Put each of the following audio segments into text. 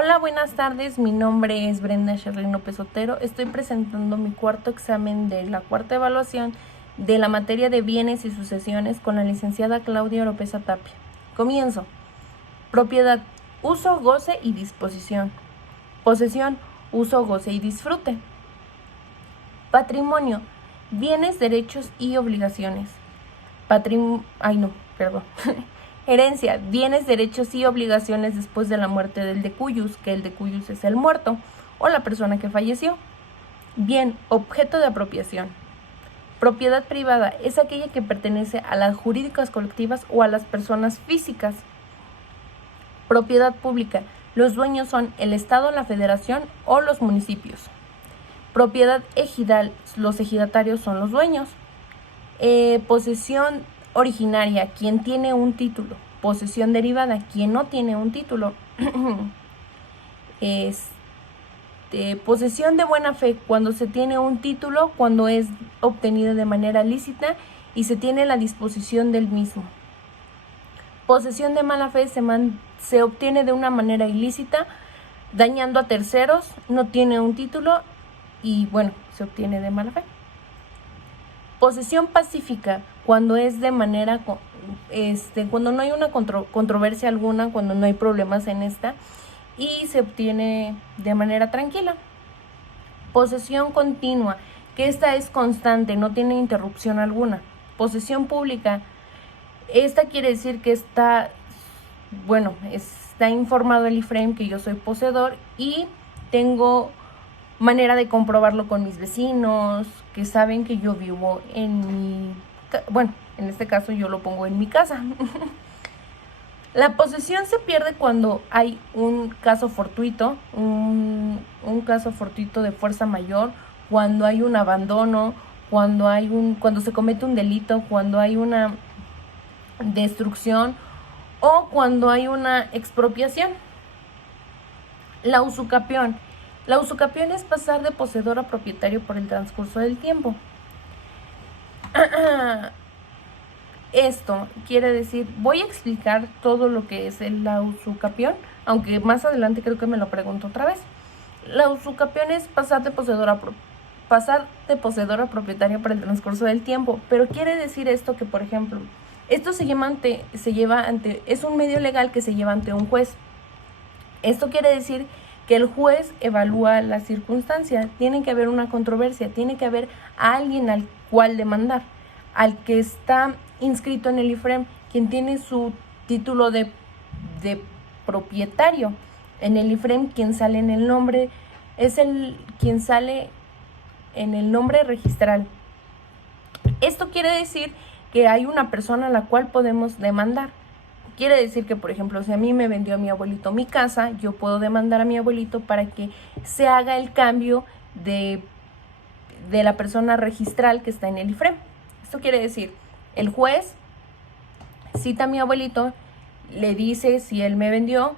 Hola, buenas tardes. Mi nombre es Brenda Sherlyn López Otero. Estoy presentando mi cuarto examen de la cuarta evaluación de la materia de bienes y sucesiones con la licenciada Claudia Oropesa Tapia. Comienzo. Propiedad: uso, goce y disposición. Posesión: uso, goce y disfrute. Patrimonio: bienes, derechos y obligaciones. Herencia: bienes, derechos y obligaciones después de la muerte del decuyus, que el decuyus es el muerto o la persona que falleció. Bien, objeto de apropiación. Propiedad privada: es aquella que pertenece a las jurídicas colectivas o a las personas físicas. Propiedad pública: los dueños son el Estado, la Federación o los municipios. Propiedad ejidal: los ejidatarios son los dueños. Posesión originaria: quien tiene un título. Posesión derivada: quien no tiene un título. Posesión de buena fe: cuando se tiene un título, cuando es obtenido de manera lícita y se tiene la disposición del mismo. Posesión de mala fe: se obtiene de una manera ilícita, dañando a terceros, no tiene un título y se obtiene de mala fe. Posesión pacífica: cuando es de manera, cuando no hay una controversia alguna, cuando no hay problemas en esta y se obtiene de manera tranquila. Posesión continua: que esta es constante, no tiene interrupción alguna. Posesión pública: esta quiere decir que está informado el IFREM que yo soy poseedor y tengo manera de comprobarlo con mis vecinos, que saben que yo vivo en este caso yo lo pongo en mi casa. La posesión se pierde cuando hay un caso fortuito, un caso fortuito de fuerza mayor, cuando hay un abandono, cuando se comete un delito, cuando hay una destrucción o cuando hay una expropiación. La usucapión: la usucapión es pasar de poseedor a propietario por el transcurso del tiempo. Esto quiere decir, voy a explicar todo lo que es la usucapión, aunque más adelante creo que me lo pregunto otra vez. La usucapión es pasar de poseedor a propietario por el transcurso del tiempo, pero quiere decir esto que, por ejemplo, esto es un medio legal que se lleva ante un juez. Esto quiere decir que el juez evalúa la circunstancia, tiene que haber una controversia, tiene que haber alguien al cual demandar, al que está inscrito en el IFREM, quien tiene su título de propietario. En el IFREM, quien sale en el nombre quien sale en el nombre registral. Esto quiere decir que hay una persona a la cual podemos demandar. Quiere decir que, por ejemplo, si a mí me vendió mi abuelito mi casa, yo puedo demandar a mi abuelito para que se haga el cambio de la persona registral que está en el IFREM. Esto quiere decir, el juez cita a mi abuelito, le dice si él me vendió,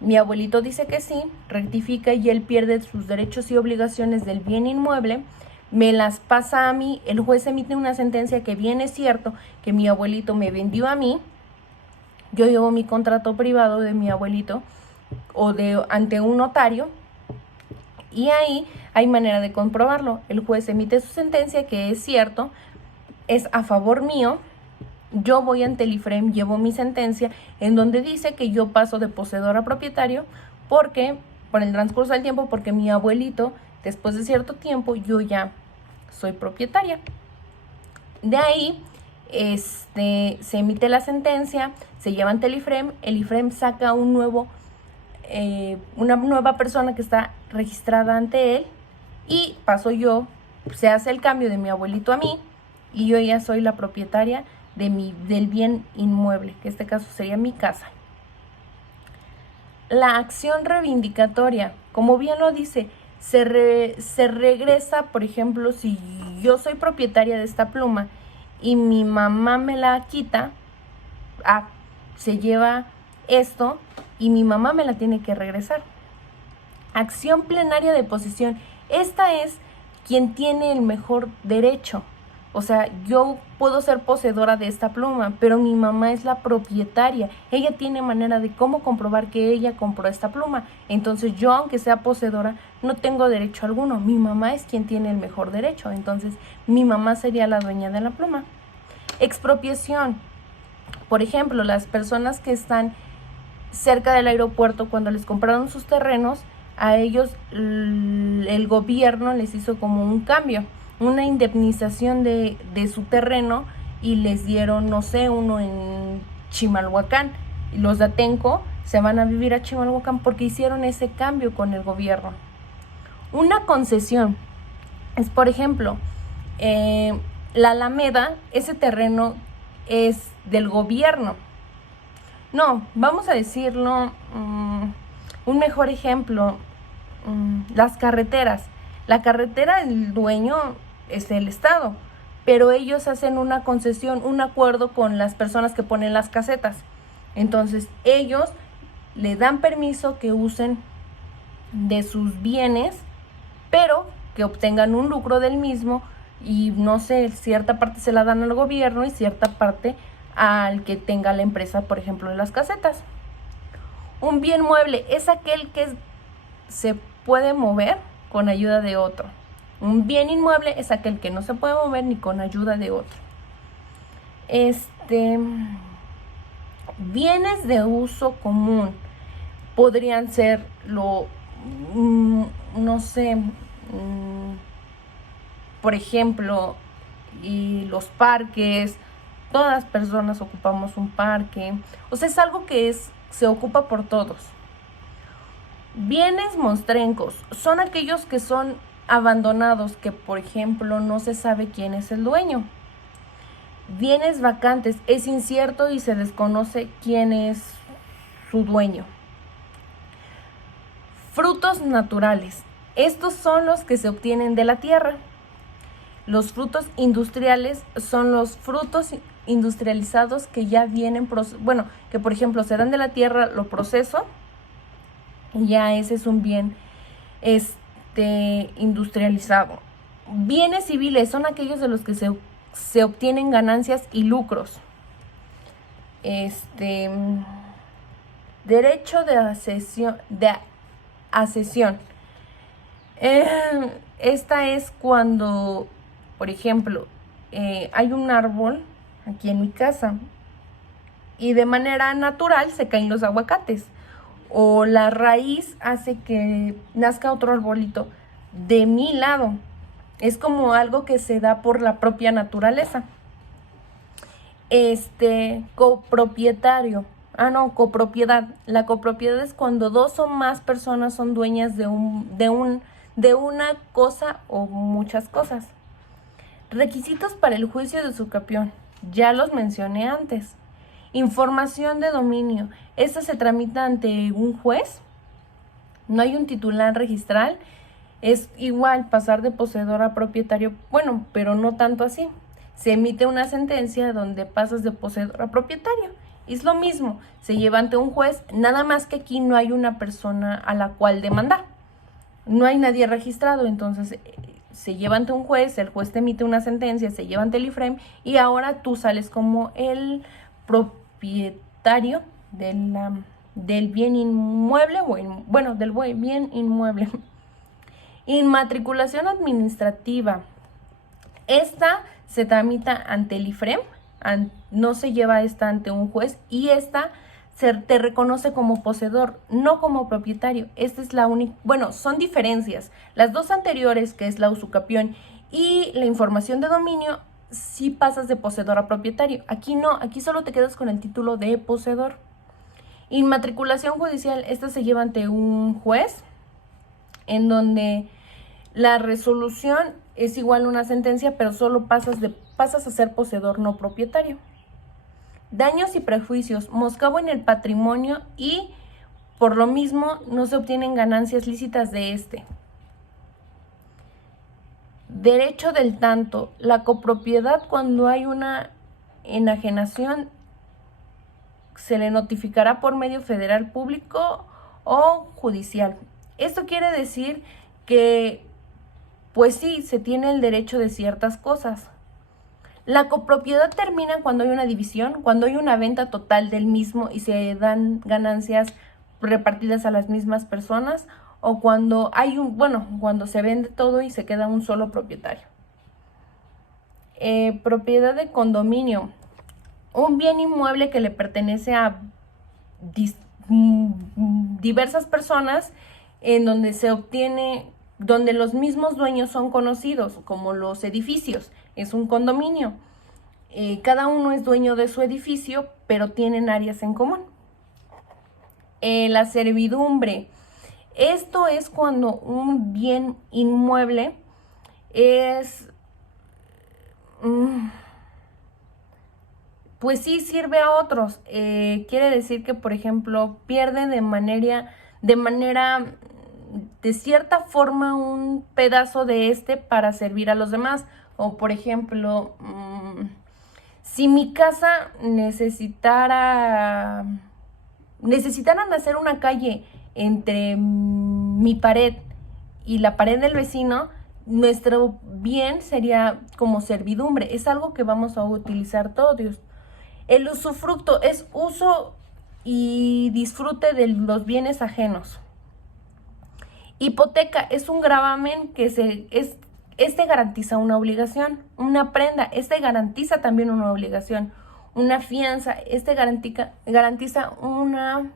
mi abuelito dice que sí, rectifica y él pierde sus derechos y obligaciones del bien inmueble, me las pasa a mí, el juez emite una sentencia que bien es cierto que mi abuelito me vendió a mí, yo llevo mi contrato privado de mi abuelito ante un notario y ahí hay manera de comprobarlo. El juez emite su sentencia que es cierto, es a favor mío. Yo voy ante el IFREM, llevo mi sentencia en donde dice que yo paso de poseedor a propietario por el transcurso del tiempo, porque mi abuelito, después de cierto tiempo, yo ya soy propietaria. De ahí se emite la sentencia, se lleva ante el IFREM saca una nueva persona que está registrada ante él y paso yo, se hace el cambio de mi abuelito a mí y yo ya soy la propietaria del bien inmueble, que en este caso sería mi casa. La acción reivindicatoria, como bien lo dice, se regresa, por ejemplo, si yo soy propietaria de esta pluma y mi mamá me la quita, se lleva esto y mi mamá me la tiene que regresar. Acción plenaria de posesión, esta es quien tiene el mejor derecho. O sea, yo puedo ser poseedora de esta pluma, pero mi mamá es la propietaria. Ella tiene manera de cómo comprobar que ella compró esta pluma. Entonces yo, aunque sea poseedora, no tengo derecho alguno. Mi mamá es quien tiene el mejor derecho. Entonces mi mamá sería la dueña de la pluma. Expropiación. Por ejemplo, las personas que están cerca del aeropuerto, cuando les compraron sus terrenos, a ellos el gobierno les hizo como un cambio, una indemnización de su terreno, y les dieron, no sé, uno en Chimalhuacán. Y los de Atenco se van a vivir a Chimalhuacán porque hicieron ese cambio con el gobierno. Una concesión es, por ejemplo, la Alameda, ese terreno es del gobierno. No, vamos a decirlo, un mejor ejemplo, las carreteras. La carretera, el dueño es el Estado, pero ellos hacen una concesión, un acuerdo con las personas que ponen las casetas. Entonces ellos le dan permiso que usen de sus bienes, pero que obtengan un lucro del mismo, y no sé, cierta parte se la dan al gobierno y cierta parte al que tenga la empresa, por ejemplo, de las casetas. Un bien mueble es aquel que se puede mover con ayuda de otro. Un bien inmueble es aquel que no se puede mover ni con ayuda de otro. Bienes de uso común podrían ser no sé, por ejemplo, y los parques. Todas las personas ocupamos un parque. O sea, es algo que se ocupa por todos. Bienes monstrencos son aquellos que son abandonados, que por ejemplo no se sabe quién es el dueño. Bienes vacantes, es incierto y se desconoce quién es su dueño. Frutos naturales, estos son los que se obtienen de la tierra. Los frutos industriales son los frutos industrializados que ya vienen, que por ejemplo se dan de la tierra, lo proceso, y ya ese es un bien industrializado. Bienes civiles son aquellos de los que se obtienen ganancias y lucros. Derecho de accesión. Esta es cuando, por ejemplo, hay un árbol aquí en mi casa y de manera natural se caen los aguacates, o la raíz hace que nazca otro arbolito de mi lado. Es como algo que se da por la propia naturaleza. Copropietario. Copropiedad. La copropiedad es cuando dos o más personas son dueñas de una cosa o muchas cosas. Requisitos para el juicio de usucapión. Ya los mencioné antes. Información de dominio. Esta se tramita ante un juez. No hay un titular registral. Es igual pasar de poseedor a propietario, pero no tanto así. Se emite una sentencia donde pasas de poseedor a propietario. Es lo mismo, se lleva ante un juez, nada más que aquí no hay una persona a la cual demandar. No hay nadie registrado, entonces se lleva ante un juez, el juez te emite una sentencia, se lleva ante el IFREM y ahora tú sales como el propietario del bien inmueble, del bien inmueble. Inmatriculación administrativa. Esta se tramita ante el IFREM, no se lleva esta ante un juez, y esta te reconoce como poseedor, no como propietario. Esta es la única, son diferencias. Las dos anteriores, que es la usucapión y la información de dominio, sí pasas de poseedor a propietario. Aquí no, aquí solo te quedas con el título de poseedor. Inmatriculación judicial, esta se lleva ante un juez, en donde la resolución es igual a una sentencia, pero solo pasas a ser poseedor, no propietario. Daños y prejuicios, menoscabo en el patrimonio y por lo mismo no se obtienen ganancias lícitas de este. Derecho del tanto, la copropiedad, cuando hay una enajenación se le notificará por medio federal, público o judicial. Esto quiere decir que, pues sí, se tiene el derecho de ciertas cosas, La copropiedad termina cuando hay una división, cuando hay una venta total del mismo y se dan ganancias repartidas a las mismas personas, o cuando hay cuando se vende todo y se queda un solo propietario. Propiedad de condominio. Un bien inmueble que le pertenece a diversas personas, en donde se obtiene, donde los mismos dueños son conocidos, como los edificios. Es un condominio. Cada uno es dueño de su edificio, pero tienen áreas en común. La servidumbre. Esto es cuando un bien inmueble es, pues sí, sirve a otros. Quiere decir que, por ejemplo, pierde de cierta forma, un pedazo de para servir a los demás. O, por ejemplo, si mi casa necesitaran hacer una calle entre mi pared y la pared del vecino, nuestro bien sería como servidumbre. Es algo que vamos a utilizar todos. El usufructo es uso y disfrute de los bienes ajenos. Hipoteca es un gravamen que este garantiza una obligación. Una prenda, este garantiza también una obligación. Una fianza, este garantiza una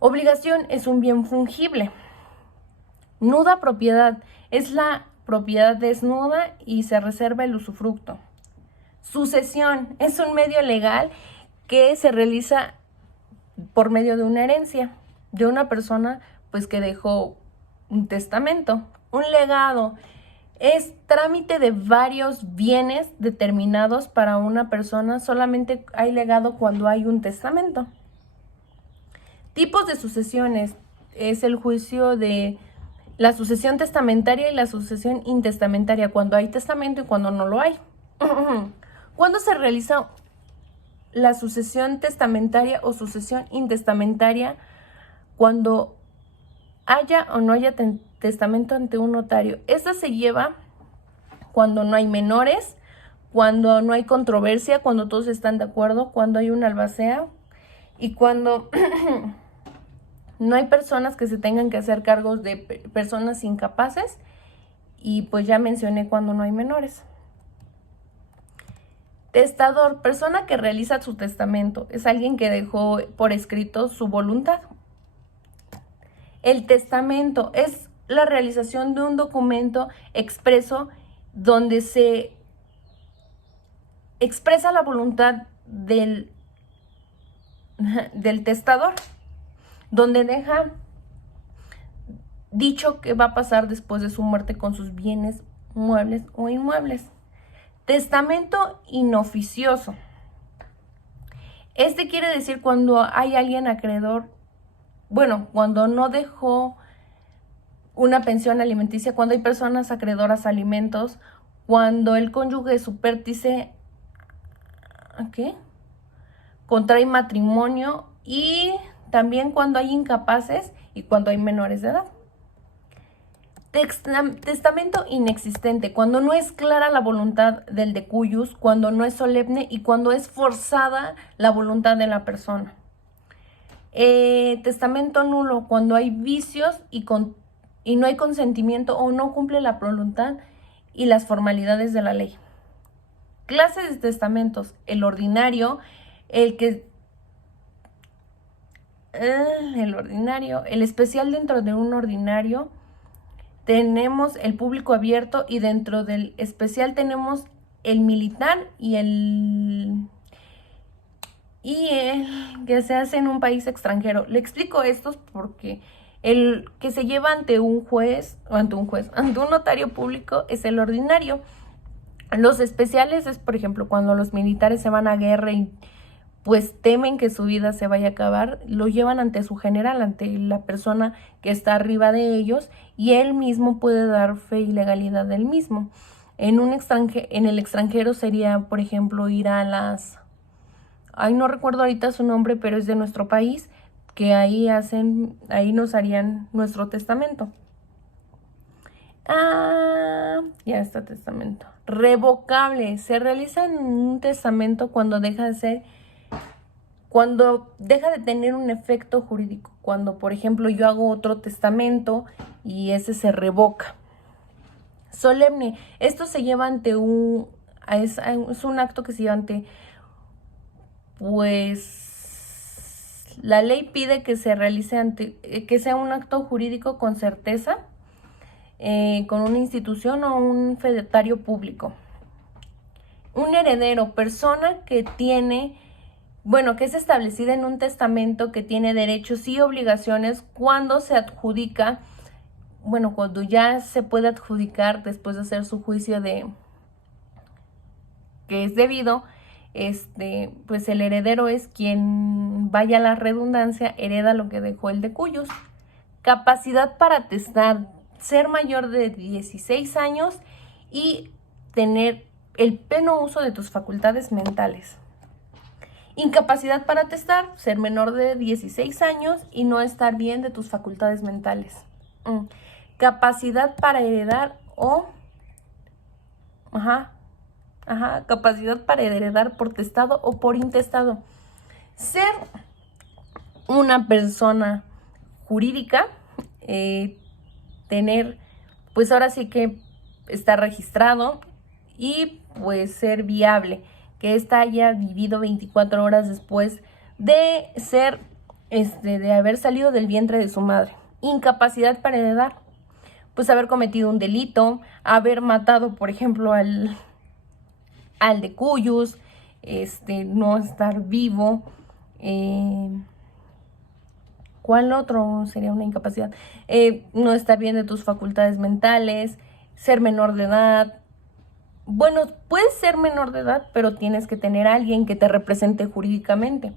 obligación, es un bien fungible. Nuda propiedad es la propiedad desnuda y se reserva el usufructo. Sucesión es un medio legal que se realiza por medio de una herencia de una persona, pues, que dejó un testamento. Un legado es trámite de varios bienes determinados para una persona. Solamente hay legado cuando hay un testamento. Tipos de sucesiones es el juicio de la sucesión testamentaria y la sucesión intestamentaria, cuando hay testamento y cuando no lo hay. ¿Cuándo se realiza la sucesión testamentaria o sucesión intestamentaria? Cuando haya o no haya testamento ante un notario. Esta se lleva cuando no hay menores, cuando no hay controversia, cuando todos están de acuerdo, cuando hay una albacea y cuando no hay personas que se tengan que hacer cargos de personas incapaces, y pues ya mencioné cuando no hay menores. Testador, persona que realiza su testamento, es alguien que dejó por escrito su voluntad. El testamento es la realización de un documento expreso donde se expresa la voluntad del testador, donde deja dicho qué va a pasar después de su muerte con sus bienes muebles o inmuebles. Testamento inoficioso. Este quiere decir cuando hay alguien acreedor, cuando no dejó una pensión alimenticia, cuando hay personas acreedoras a alimentos, cuando el cónyuge supértice contrae matrimonio, y también cuando hay incapaces y cuando hay menores de edad. Testamento inexistente, cuando no es clara la voluntad del decuyus, cuando no es solemne y cuando es forzada la voluntad de la persona. Testamento nulo, cuando hay vicios y no hay consentimiento o no cumple la voluntad y las formalidades de la ley. Clases de testamentos: el ordinario, el especial. Dentro de un ordinario tenemos el público abierto, y dentro del especial tenemos el militar y el que se hace en un país extranjero. Le explico estos porque el que se lleva ante un notario público es el ordinario. Los especiales es, por ejemplo, cuando los militares se van a guerra y pues temen que su vida se vaya a acabar, lo llevan ante su general, ante la persona que está arriba de ellos, y él mismo puede dar fe y legalidad del mismo. En el extranjero sería, por ejemplo, ir a no recuerdo ahorita su nombre, pero es de nuestro país, que ahí nos harían nuestro testamento. Ya está testamento. Revocable. Se realiza en un testamento cuando deja de tener un efecto jurídico. Cuando, por ejemplo, yo hago otro testamento y ese se revoca. Solemne. Esto se lleva ante es un acto que se lleva ante, pues, la ley pide que se realice que sea un acto jurídico con certeza, con una institución o un fedatario público. Un heredero, persona que tiene, que es establecida en un testamento, que tiene derechos y obligaciones cuando se adjudica, cuando ya se puede adjudicar después de hacer su juicio de que es debido, pues el heredero es quien, vaya la redundancia, hereda lo que dejó el de cuyos. Capacidad para atestar, ser mayor de 16 años y tener el pleno uso de tus facultades mentales. Incapacidad para atestar, ser menor de 16 años y no estar bien de tus facultades mentales. Capacidad para heredar capacidad para heredar por testado o por intestado. Ser una persona jurídica, tener, pues ahora sí que está registrado y pues ser viable, que ésta haya vivido 24 horas después de ser, de haber salido del vientre de su madre. Incapacidad para heredar, pues haber cometido un delito, haber matado, por ejemplo, al de cuyos, no estar vivo. ¿Cuál otro sería una incapacidad? No estar bien de tus facultades mentales, ser menor de edad. Bueno, puedes ser menor de edad, pero tienes que tener a alguien que te represente jurídicamente.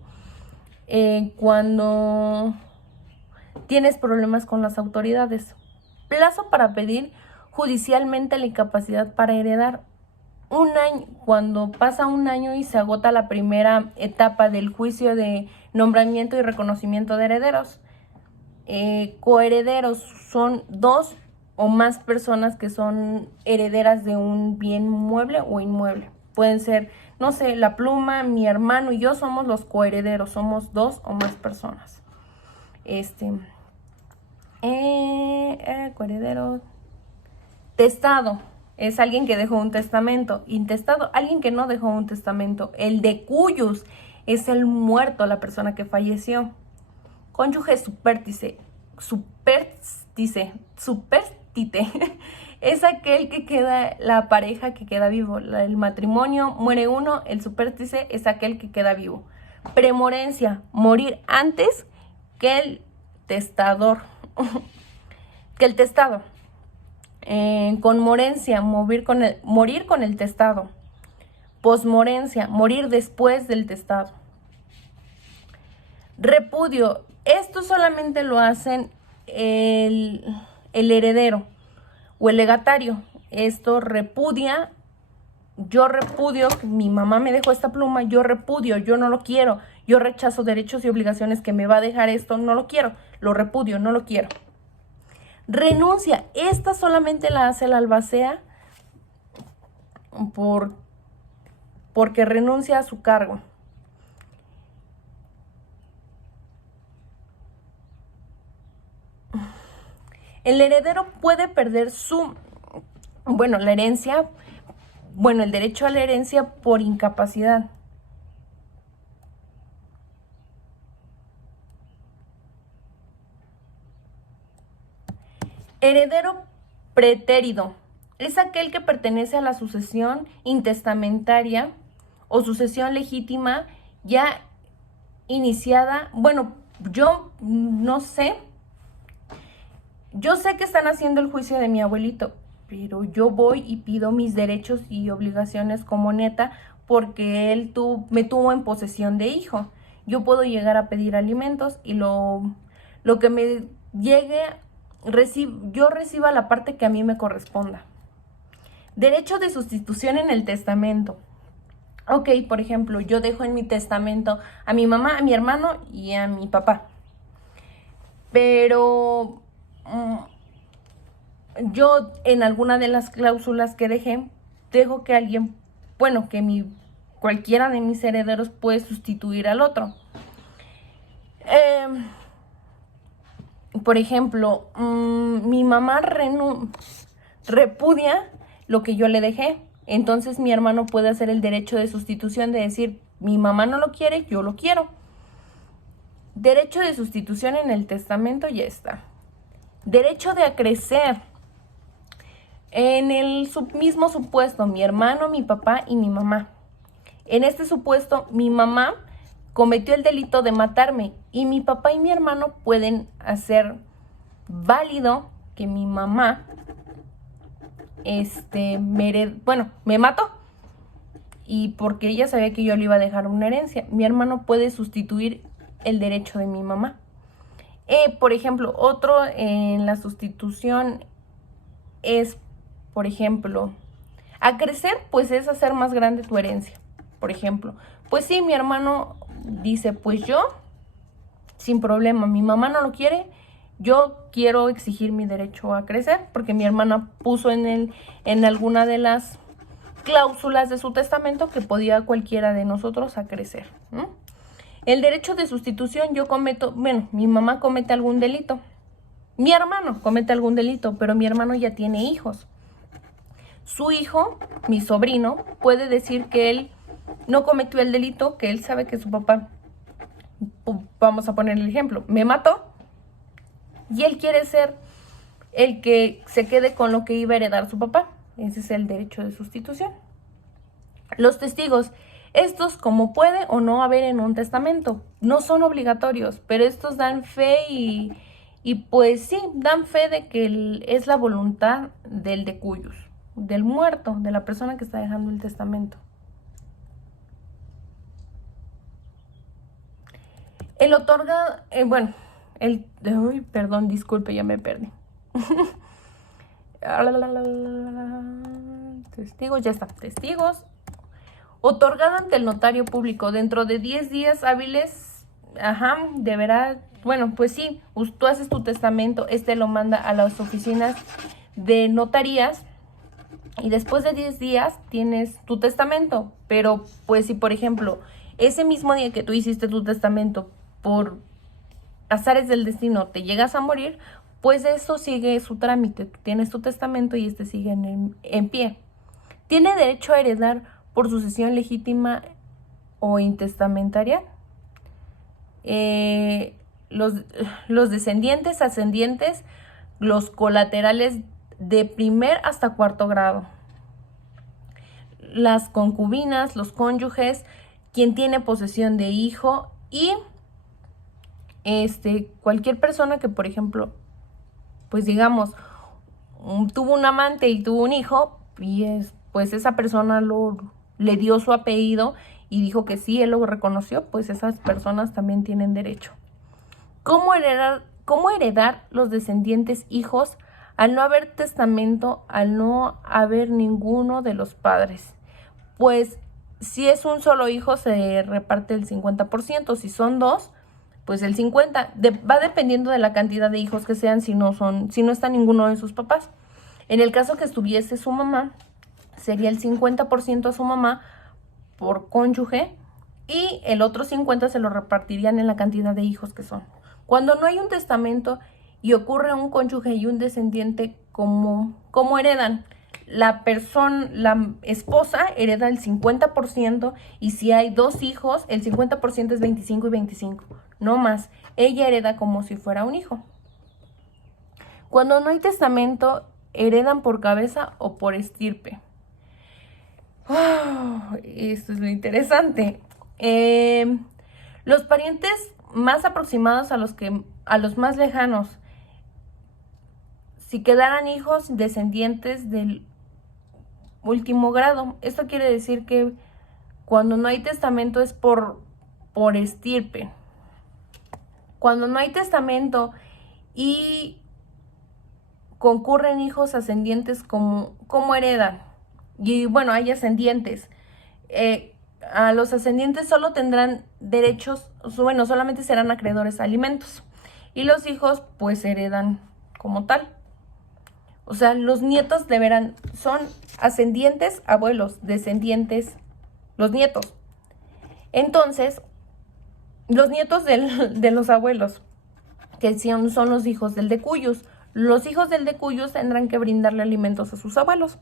Cuando tienes problemas con las autoridades. Plazo para pedir judicialmente la incapacidad para heredar. Un año, cuando pasa un año y se agota la primera etapa del juicio de nombramiento y reconocimiento de herederos. Coherederos son 2 o más personas que son herederas de un bien mueble o inmueble. Pueden ser, no sé, la pluma, mi hermano y yo somos los coherederos, somos 2 o más personas. Coheredero. Testado es alguien que dejó un testamento. Intestado, alguien que no dejó un testamento. El de cuyos es el muerto, la persona que falleció. Cónyuge supértice es aquel que queda, la pareja que queda vivo. El matrimonio muere uno, el supértice es aquel que queda vivo. Premorencia, morir antes que el testador, que el testado. Conmorencia, morir con el testado. Posmorencia, morir después del testado. Repudio, esto solamente lo hacen el heredero o el legatario. Esto repudia, yo repudio, mi mamá me dejó esta pluma, yo repudio, yo no lo quiero, yo rechazo derechos y obligaciones que me va a dejar esto, no lo quiero, lo repudio, no lo quiero. Renuncia, esta solamente la hace el albacea porque renuncia a su cargo. El heredero puede perder la herencia, el derecho a la herencia por incapacidad. Heredero pretérido es aquel que pertenece a la sucesión intestamentaria o sucesión legítima ya iniciada. Bueno, yo no sé. Yo sé que están haciendo el juicio de mi abuelito, pero yo voy y pido mis derechos y obligaciones como nieta porque él me tuvo en posesión de hijo. Yo puedo llegar a pedir alimentos y lo que me llegue, yo reciba la parte que a mí me corresponda. Derecho de sustitución en el testamento. Ok, por ejemplo, yo dejo en mi testamento a mi mamá, a mi hermano y a mi papá. Pero yo en alguna de las cláusulas que dejé, dejo que alguien, bueno, que cualquiera de mis herederos puede sustituir al otro. Por ejemplo, mi mamá repudia lo que yo le dejé. Entonces mi hermano puede hacer el derecho de sustitución de decir, mi mamá no lo quiere, yo lo quiero. Derecho de sustitución en el testamento ya está. Derecho de acrecer. En el mismo supuesto, mi hermano, mi papá y mi mamá. En este supuesto, mi mamá cometió el delito de matarme y mi papá y mi hermano pueden hacer válido que mi mamá me mató, y porque ella sabía que yo le iba a dejar una herencia. Mi hermano puede sustituir el derecho de mi mamá. Por ejemplo, otro en la sustitución es, por ejemplo, acrecer, pues es hacer más grande tu herencia. Por ejemplo, pues sí, mi hermano dice, pues yo, sin problema, mi mamá no lo quiere, yo quiero exigir mi derecho a crecer, porque mi hermana puso en alguna de las cláusulas de su testamento que podía cualquiera de nosotros a crecer. El derecho de sustitución, mi mamá comete algún delito, mi hermano comete algún delito, pero mi hermano ya tiene hijos. Su hijo, mi sobrino, puede decir que él no cometió el delito, que él sabe que su papá, vamos a poner el ejemplo, me mató, y él quiere ser el que se quede con lo que iba a heredar su papá. Ese es el derecho de sustitución. Los testigos, estos como puede o no haber en un testamento, no son obligatorios, pero estos dan fe y pues sí, dan fe de que es la voluntad del decuyus, del muerto, de la persona que está dejando el testamento. El otorga, perdón, disculpe, ya me perdí. Testigos, ya está, testigos. Otorgado ante el notario público dentro de 10 días hábiles, deberá, pues sí, tú haces tu testamento, lo manda a las oficinas de notarías y después de 10 días tienes tu testamento. Pero pues si por ejemplo, ese mismo día que tú hiciste tu testamento, por azares del destino te llegas a morir, pues eso sigue su trámite. Tú tienes tu testamento y sigue en pie. Tiene derecho a heredar por sucesión legítima o intestamentaria. Los descendientes, ascendientes, los colaterales de primer hasta cuarto grado. Las concubinas, los cónyuges, quien tiene posesión de hijo y cualquier persona que, por ejemplo, pues digamos, tuvo un amante y tuvo un hijo, y pues esa persona le dio su apellido y dijo que sí, él lo reconoció, pues esas personas también tienen derecho. ¿Cómo heredar los descendientes hijos al no haber testamento, al no haber ninguno de los padres? Pues si es un solo hijo se reparte el 50%, si son dos, pues el 50%, va dependiendo de la cantidad de hijos que sean, si no está ninguno de sus papás. En el caso que estuviese su mamá, sería el 50% a su mamá por cónyuge y el otro 50% se lo repartirían en la cantidad de hijos que son. Cuando no hay un testamento y ocurre un cónyuge y un descendiente, ¿cómo heredan? La esposa hereda el 50% y si hay dos hijos, el 50% es 25 y 25, no más. Ella hereda como si fuera un hijo. Cuando no hay testamento, heredan por cabeza o por estirpe. Esto es lo interesante. Los parientes más aproximados a los más lejanos, si quedaran hijos descendientes del último grado. Esto quiere decir que cuando no hay testamento es por estirpe. Cuando no hay testamento y concurren hijos ascendientes, ¿cómo heredan? Y bueno, hay ascendientes. A los ascendientes solo tendrán derechos, solamente serán acreedores a alimentos. Y los hijos pues heredan como tal. O sea, los nietos son ascendientes, abuelos, descendientes, los nietos. Entonces, los nietos de los abuelos, que son los hijos del decuyus. Los hijos del decuyus tendrán que brindarle alimentos a sus abuelos.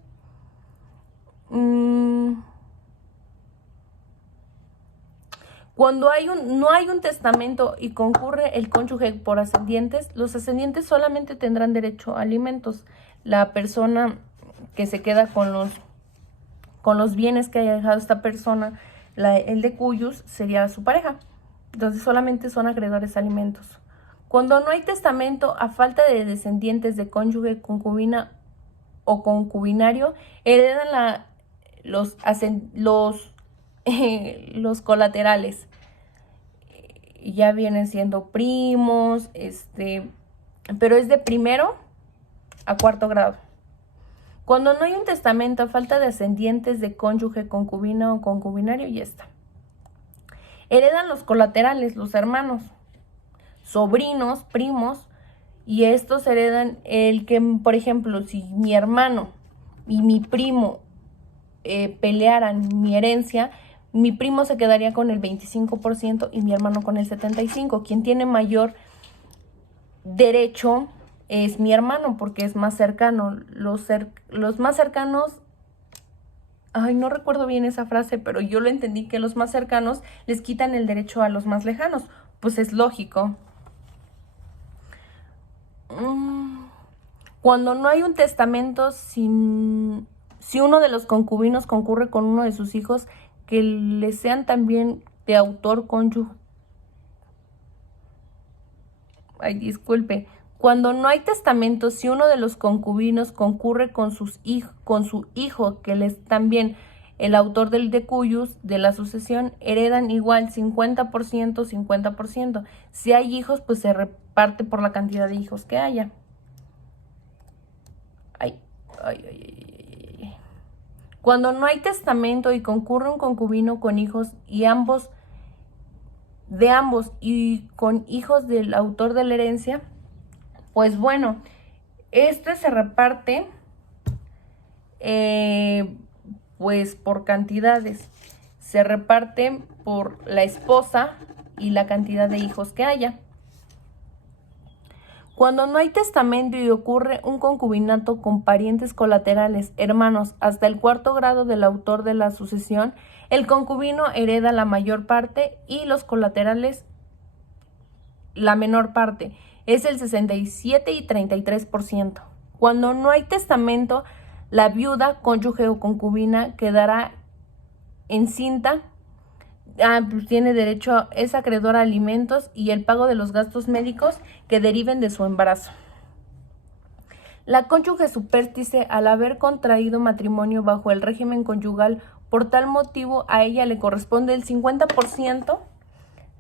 Cuando no hay un testamento y concurre el cónyuge por ascendientes, los ascendientes solamente tendrán derecho a alimentos. La persona que se queda con los bienes que haya dejado esta persona, el decuyus, sería su pareja. Entonces solamente son acreedores a alimentos. Cuando no hay testamento, a falta de descendientes de cónyuge, concubina o concubinario, heredan los colaterales. Ya vienen siendo primos, pero es de primero a cuarto grado. Cuando no hay un testamento, a falta de ascendientes de cónyuge, concubina o concubinario, ya está. Heredan los colaterales, los hermanos, sobrinos, primos, y estos heredan el que, por ejemplo, si mi hermano y mi primo pelearan mi herencia, mi primo se quedaría con el 25% y mi hermano con el 75%. Quien tiene mayor derecho es mi hermano porque es más cercano. Los más cercanos, no recuerdo bien esa frase, pero yo lo entendí que los más cercanos les quitan el derecho a los más lejanos. Pues es lógico. Cuando no hay un testamento, si uno de los concubinos concurre con uno de sus hijos que le sean también de autor cónyuge. Cuando no hay testamento, si uno de los concubinos concurre con su hijo que le es también el autor del decuyus de la sucesión, heredan igual 50%, 50%. Si hay hijos, pues se reparte por la cantidad de hijos que haya. Cuando no hay testamento y concurre un concubino con hijos y ambos y con hijos del autor de la herencia, pues bueno, se reparte pues por cantidades. Se reparte por la esposa y la cantidad de hijos que haya. Cuando no hay testamento y ocurre un concubinato con parientes colaterales, hermanos, hasta el cuarto grado del autor de la sucesión, el concubino hereda la mayor parte y los colaterales la menor parte. Es el 67 y 33%. Cuando no hay testamento, la viuda, cónyuge o concubina quedará encinta. Pues tiene derecho, es acreedora a alimentos y el pago de los gastos médicos que deriven de su embarazo. La cónyuge supérstice, al haber contraído matrimonio bajo el régimen conyugal, por tal motivo a ella le corresponde el 50%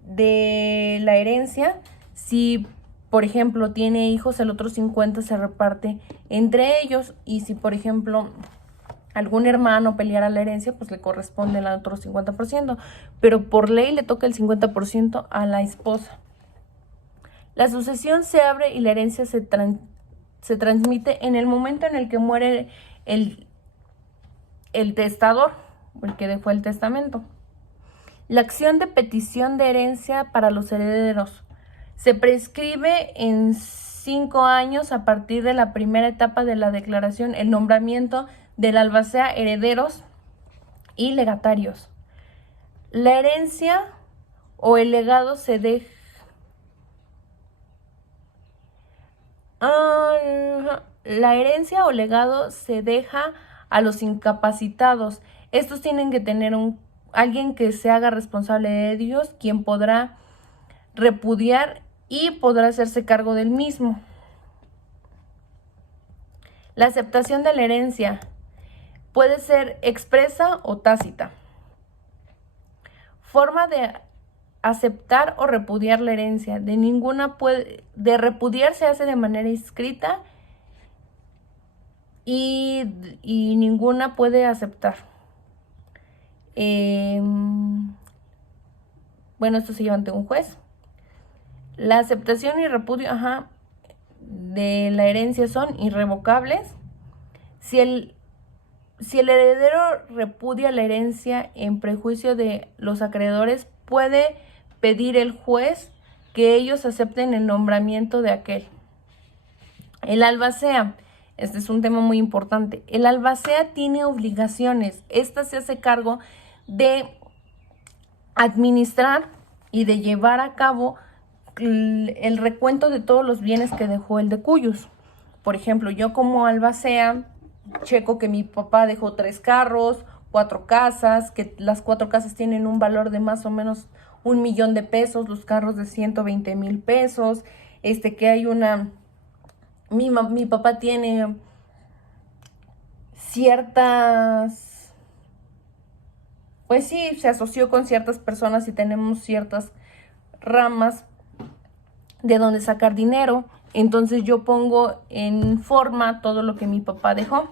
de la herencia. Si, por ejemplo, tiene hijos, el otro 50% se reparte entre ellos. Y si, por ejemplo, algún hermano peleara la herencia, pues le corresponde el otro 50%, pero por ley le toca el 50% a la esposa. La sucesión se abre y la herencia se transmite en el momento en el que muere el testador, el que dejó el testamento. La acción de petición de herencia para los herederos se prescribe en 5 años a partir de la primera etapa de la declaración, el nombramiento del albacea, herederos y legatarios. La herencia o el legado se deja. La herencia o legado se deja a los incapacitados. Estos tienen que tener alguien que se haga responsable de ellos, quien podrá repudiar y podrá hacerse cargo del mismo. La aceptación de la herencia puede ser expresa o tácita. Forma de aceptar o repudiar la herencia. De repudiar se hace de manera escrita y ninguna puede aceptar. Esto se lleva ante un juez. La aceptación y repudio de la herencia son irrevocables. Si el heredero repudia la herencia en prejuicio de los acreedores, puede pedir el juez que ellos acepten el nombramiento de aquel. El albacea, este es un tema muy importante. El albacea tiene obligaciones. Esta se hace cargo de administrar y de llevar a cabo el recuento de todos los bienes que dejó el decuyos. Por ejemplo, yo como albacea checo que mi papá dejó 3 carros, 4 casas, que las 4 casas tienen un valor de más o menos 1 millón de pesos, los carros de 120,000 pesos, que hay mi papá tiene ciertas, pues sí, se asoció con ciertas personas y tenemos ciertas ramas de donde sacar dinero. Entonces yo pongo en forma todo lo que mi papá dejó.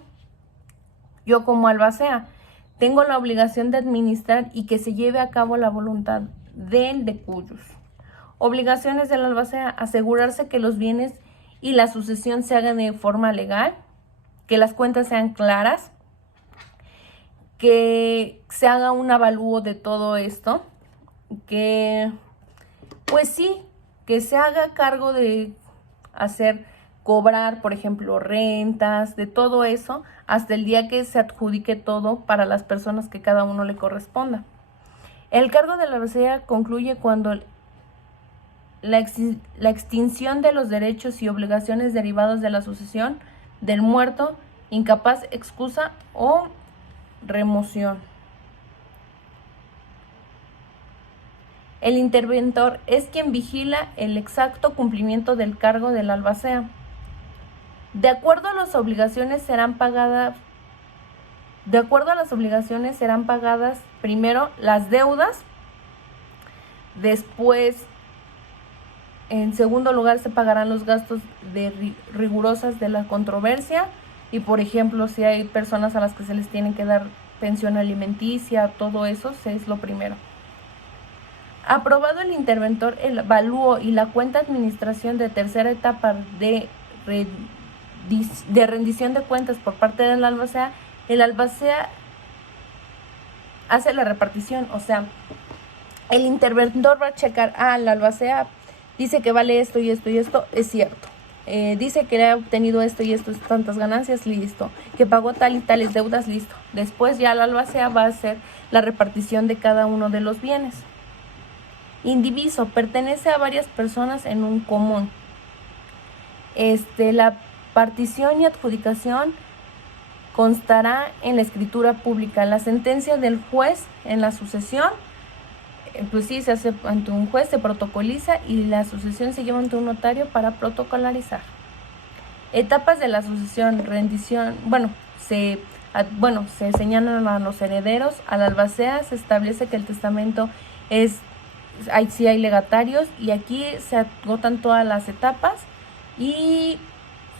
Yo como albacea tengo la obligación de administrar y que se lleve a cabo la voluntad del decuyos. Obligaciones del albacea: asegurarse que los bienes y la sucesión se hagan de forma legal, que las cuentas sean claras, que se haga un avalúo de todo esto, que pues sí, que se haga cargo de cobrar, por ejemplo, rentas, de todo eso, hasta el día que se adjudique todo para las personas que cada uno le corresponda. El cargo de la albacea concluye cuando la extinción de los derechos y obligaciones derivados de la sucesión del muerto, incapaz, excusa o remoción. El interventor es quien vigila el exacto cumplimiento del cargo del albacea. De acuerdo a las obligaciones serán pagadas primero las deudas, después, en segundo lugar, se pagarán los gastos rigurosas de la controversia y, por ejemplo, si hay personas a las que se les tiene que dar pensión alimenticia, todo eso es lo primero. Aprobado el interventor, el avalúo y la cuenta administración de tercera etapa de rendición de cuentas por parte del albacea, el albacea hace la repartición. O sea, el interventor va a checar, la albacea dice que vale esto y esto y esto, es cierto. Dice que ha obtenido esto y esto, tantas ganancias, listo. Que pagó tal y tales deudas, listo. Después ya la albacea va a hacer la repartición de cada uno de los bienes. Indiviso: pertenece a varias personas en un común. La partición y adjudicación constará en la escritura pública. La sentencia del juez en la sucesión, pues sí, se hace ante un juez, se protocoliza y la sucesión se lleva ante un notario para protocolarizar. Etapas de la sucesión: rendición, se señalan a los herederos. Al albacea se establece que el testamento sí hay legatarios, y aquí se agotan todas las etapas y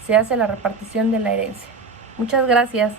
se hace la repartición de la herencia. Muchas gracias.